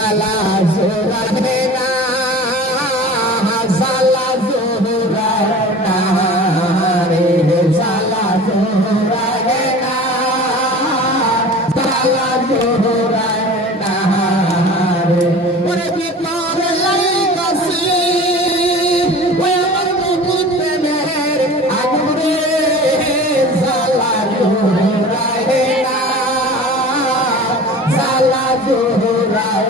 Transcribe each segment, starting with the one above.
সালা জোরাবে না সালা জোরাবে না রে সালা জোরাবে না সালা জোরাবে না রে ওরে ভিতর লাইকাছি ওই আমার মুকুট প্রেমের আগুনে সালা জোরাবে না সালা জোরাবে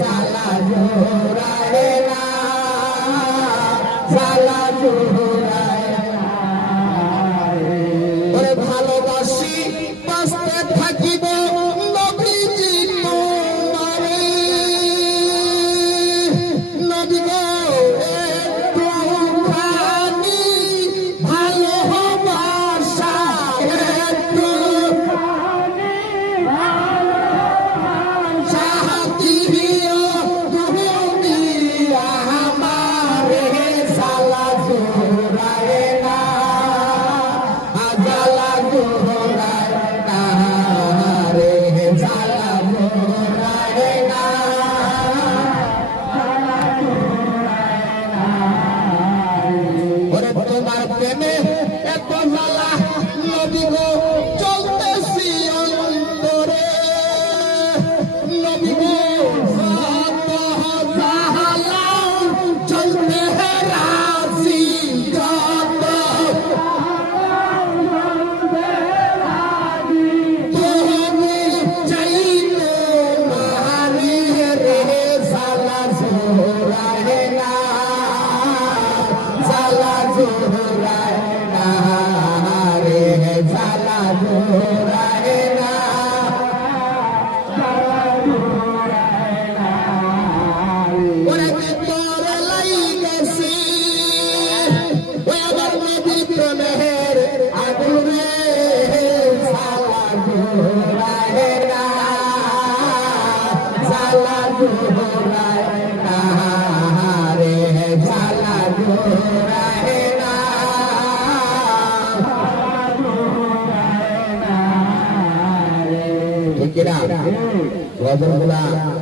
সালা জোরাবে না সালা জোরাবে না ওরে ভালোবাসি বাঁচতে থাকিব নবীজি তোমারে নবী গো একটুখানি ভালোবাসা তোমার প্রেমে এত জ্বালা নবী গো চলতেছি অন্তরে নবী গো যত জ্বালা চলতে রাজি যত তুমি চাইতে মানি রে সালা জোরাবে না সালা জোরাবে না রে সালা জোরাবে না ওরে ভিতর লাইকাছি ওই আমার নবীর প্রেমের আগুনে সালা জোরাবে না সালা জোরাবে না রে সালা জোরাবে না ঠিক না গজলগুলা